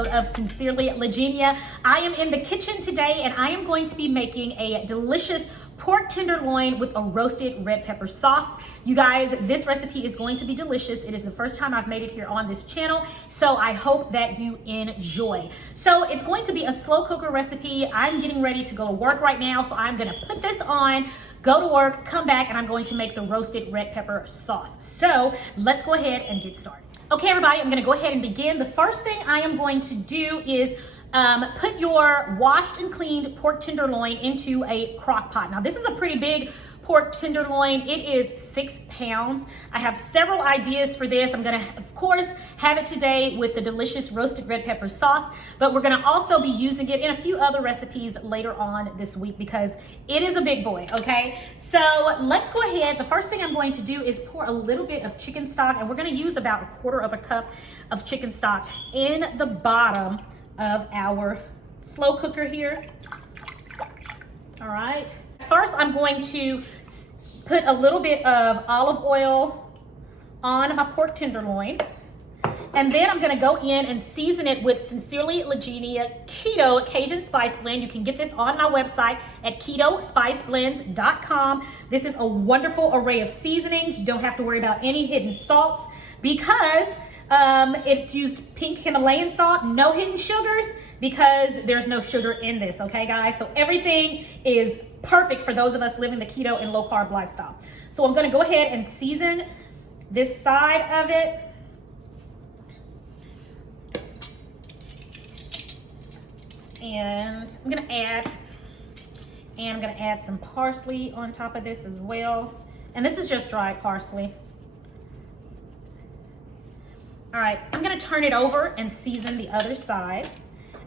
episode of Sincerely Legenia. I am in the kitchen today and I am going to be making a delicious pork tenderloin with a roasted red pepper sauce. You guys, this recipe is going to be delicious. It is the first time I've made it here on this channel, so I hope that you enjoy. So it's going to be a slow cooker recipe. I'm getting ready to go to work right now, so I'm gonna put this on, go to work, come back, and I'm going to make the roasted red pepper sauce. So let's go ahead and get started. Okay, everybody, I'm gonna go ahead and begin. The first thing I am going to do is put your washed and cleaned pork tenderloin into a crock pot. Now, this is a pretty big pork tenderloin. It is 6 pounds. I have several ideas for this. I'm gonna, of course, have it today with the delicious roasted red pepper sauce, but we're gonna also be using it in a few other recipes later on this week because it is a big boy, okay? So let's go ahead. The first thing I'm going to do is pour a little bit of chicken stock, and we're gonna use about 1/4 cup of chicken stock in the bottom of our slow cooker here. All right. First, I'm going to put a little bit of olive oil on my pork tenderloin. And then I'm gonna go in and season it with Sincerely Legenia Keto Cajun Spice Blend. You can get this on my website at ketospiceblends.com. This is a wonderful array of seasonings. You don't have to worry about any hidden salts because it's used pink Himalayan salt, no hidden sugars because there's no sugar in this, okay guys? So everything is perfect for those of us living the keto and low carb lifestyle. So I'm gonna go ahead and season this side of it. And I'm gonna add some parsley on top of this as well. And this is just dried parsley. All right, I'm gonna turn it over and season the other side.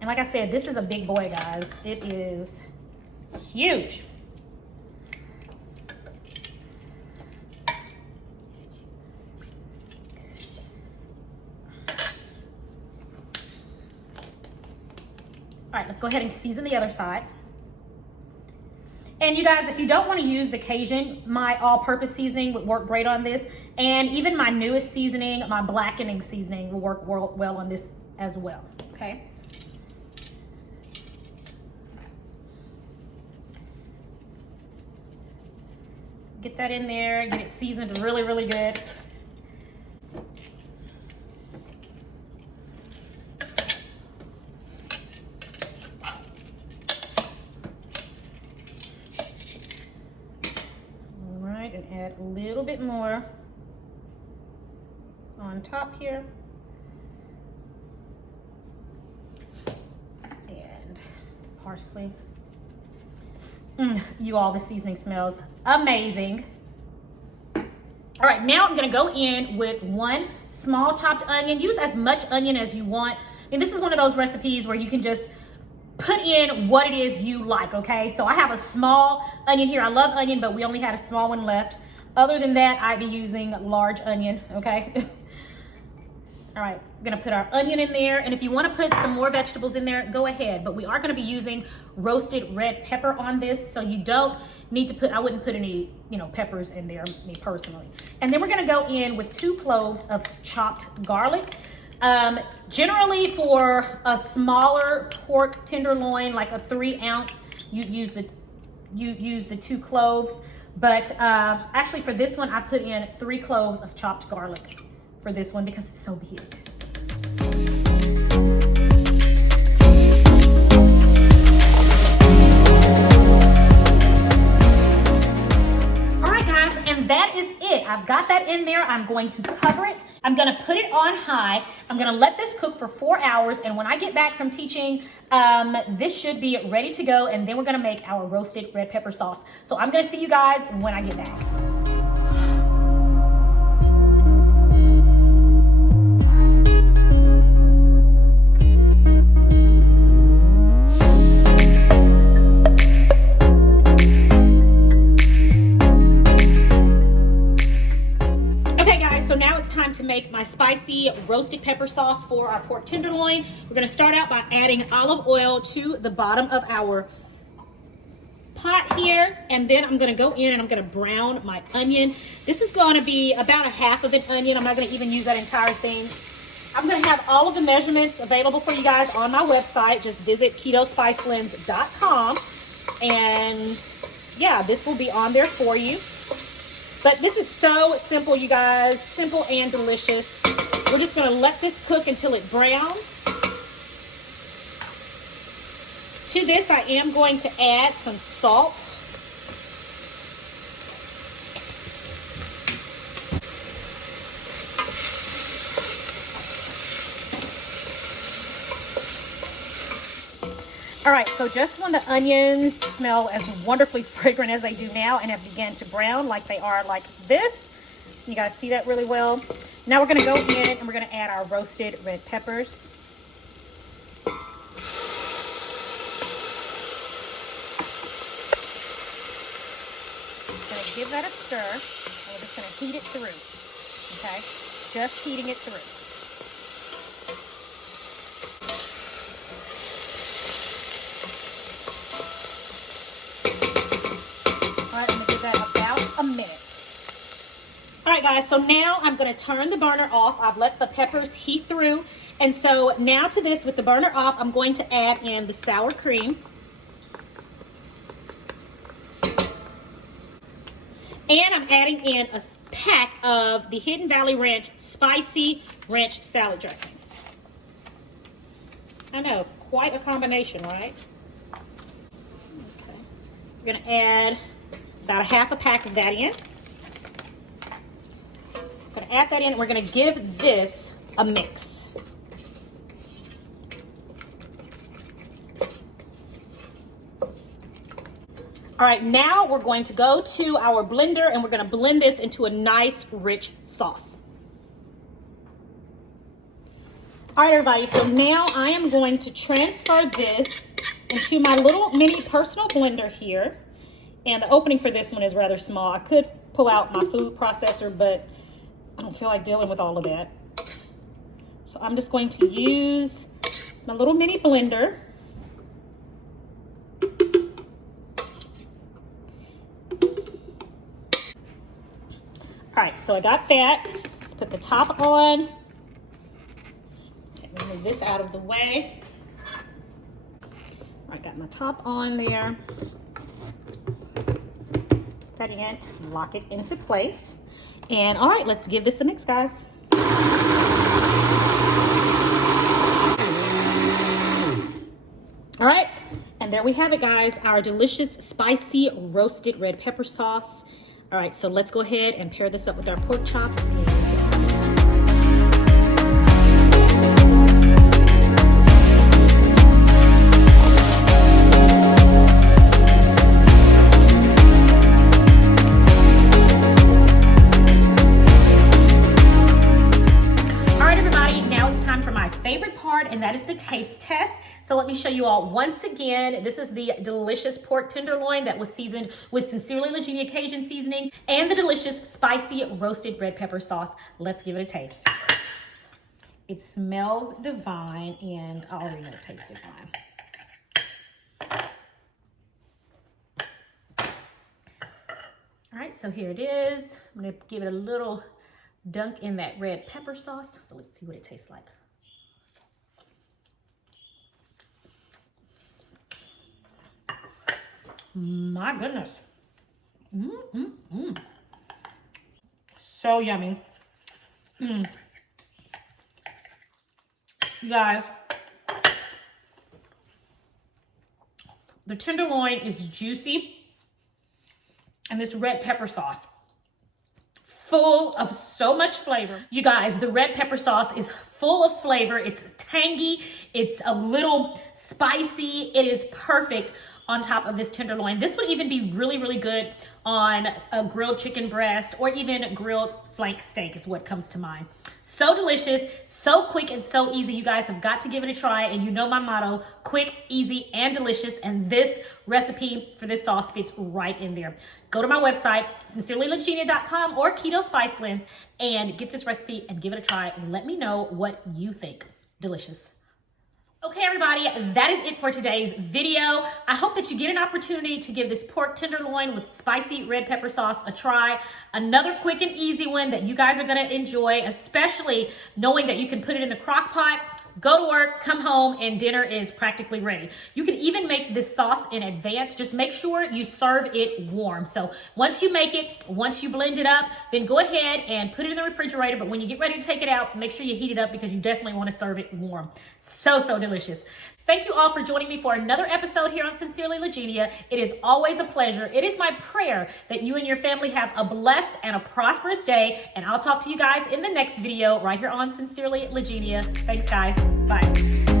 And like I said, this is a big boy, guys. It is huge. All right, let's go ahead and season the other side. And you guys, if you don't want to use the Cajun, my all-purpose seasoning would work great on this. And even my newest seasoning, my blackening seasoning, will work well on this as well, okay? Get that in there, get it seasoned really, really good. And add a little bit more on top here. And parsley. You all, the seasoning smells amazing. All right, now I'm gonna go in with 1 small chopped onion. Use as much onion as you want. And this is one of those recipes where you can just put in what it is you like, okay? So I have a small onion here. I love onion, but we only had a small one left. Other than that, I'd be using large onion, okay? All right, we're gonna put our onion in there. And if you wanna put some more vegetables in there, go ahead. But we are gonna be using roasted red pepper on this, so you don't need to put, I wouldn't put any, peppers in there, me personally. And then we're gonna go in with 2 cloves of chopped garlic. Generally for a smaller pork tenderloin, like a 3 ounce, you use the 2 cloves. But actually for this one, I put in 3 cloves of chopped garlic for this one because it's so big. That is it. I've got that in there. I'm going to cover it. I'm going to put it on high. I'm going to let this cook for 4 hours. And when I get back from teaching, this should be ready to go. And then we're going to make our roasted red pepper sauce. So I'm going to see you guys when I get back. To make my spicy roasted pepper sauce for our pork tenderloin. We're going to start out by adding olive oil to the bottom of our pot here, and then I'm gonna go in and I'm gonna brown my onion. This is gonna be about a half of an onion. I'm not gonna even use that entire thing. I'm going to have all of the measurements available for you guys on my website. Just visit ketospiceblends.com. And yeah, this will be on there for you. But this is so simple, you guys. Simple and delicious. We're just going to let this cook until it browns. To this, I am going to add some salt. All right, so just when the onions smell as wonderfully fragrant as they do now and have begun to brown like they are like this, you guys see that really well? Now we're gonna go in and we're gonna add our roasted red peppers. Gonna give that a stir, and we're just gonna heat it through, okay? Just heating it through. A minute. All right, guys, so now I'm going to turn the burner off. I've let the peppers heat through. And so now to this, with the burner off, I'm going to add in the sour cream. And I'm adding in a pack of the Hidden Valley Ranch Spicy Ranch Salad Dressing. I know, quite a combination, right? Okay. We're going to add about a half a pack of that in. I'm going to add that in, and we're going to give this a mix. All right, now we're going to go to our blender and we're going to blend this into a nice, rich sauce. All right, everybody, so now I am going to transfer this into my little mini personal blender here. And the opening for this one is rather small. I could pull out my food processor, but I don't feel like dealing with all of that. So I'm just going to use my little mini blender. All right, so I got that. Let's put the top on. Okay, move this out of the way. I got my top on there. That in, lock it into place. And all right, let's give this a mix, guys. All right, and there we have it, guys, our delicious spicy roasted red pepper sauce. All right, so let's go ahead and pair this up with our pork chops. And that is the taste test. So let me show you all once again. This is the delicious pork tenderloin that was seasoned with Sincerely Leginia Cajun seasoning and the delicious spicy roasted red pepper sauce. Let's give it a taste. It smells divine, and I already know it tastes divine. All right, so here it is. I'm gonna give it a little dunk in that red pepper sauce. So let's see what it tastes like. My goodness. So yummy. You guys, the tenderloin is juicy, and this red pepper sauce, full of so much flavor. You guys, the red pepper sauce is full of flavor. It's tangy. It's a little spicy. It is perfect on top of this tenderloin. This would even be really, really good on a grilled chicken breast or even grilled flank steak is what comes to mind. So delicious, so quick, and so easy. You guys have got to give it a try. And you know my motto, quick, easy, and delicious. And this recipe for this sauce fits right in there. Go to my website, sincerelyleginia.com or Keto Spice Blends, and get this recipe and give it a try. And let me know what you think. Delicious. Okay, everybody, that is it for today's video. I hope that you get an opportunity to give this pork tenderloin with spicy red pepper sauce a try. Another quick and easy one that you guys are gonna enjoy, especially knowing that you can put it in the crock pot, go to work, come home, and dinner is practically ready. You can even make this sauce in advance. Just make sure you serve it warm. So once you make it, once you blend it up, then go ahead and put it in the refrigerator. But when you get ready to take it out, make sure you heat it up because you definitely want to serve it warm. So delicious. Thank you all for joining me for another episode here on Sincerely Legenia. It is always a pleasure. It is my prayer that you and your family have a blessed and a prosperous day. And I'll talk to you guys in the next video right here on Sincerely Legenia. Thanks, guys. Bye.